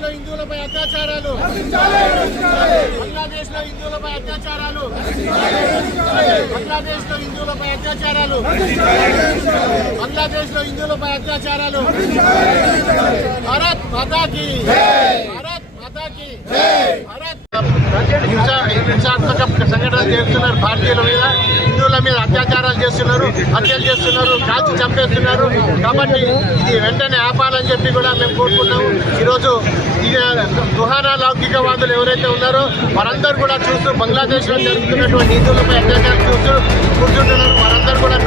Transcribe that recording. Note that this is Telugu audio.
బంగ్లాదేశ్లో హిందువులపై అత్యాచారాలు, బంగ్లాదేశ్లో హిందువులపై అత్యాచారాలు, బంగ్లాదేశ్లో హిందువులపై అత్యాచారాలు, బంగ్లాదేశ్లో హిందువులపై అత్యాచారాలు. భారత్ మాతా కీ, భారత్ మాతా కీ, భారత్. హింసాత్మక సంఘటనలు చేస్తున్నారు, భారతీయుల మీద, హిందువుల మీద అత్యాచారాలు చేస్తున్నారు, హత్యలు చేస్తున్నారు, కాల్చి చంపేస్తున్నారు. కాబట్టి ఇది వెంటనే ఆపాలని చెప్పి కూడా మేము కోరుకుంటాము. ఈరోజు ఈ దుహానా లౌకికవాదులు ఎవరైతే ఉన్నారో వారందరూ కూడా చూస్తూ బంగ్లాదేశ్లో జరుగుతున్నటువంటి హిందువులపై అత్యాచారం చూస్తూ కూర్చుంటున్నారు. వారందరూ కూడా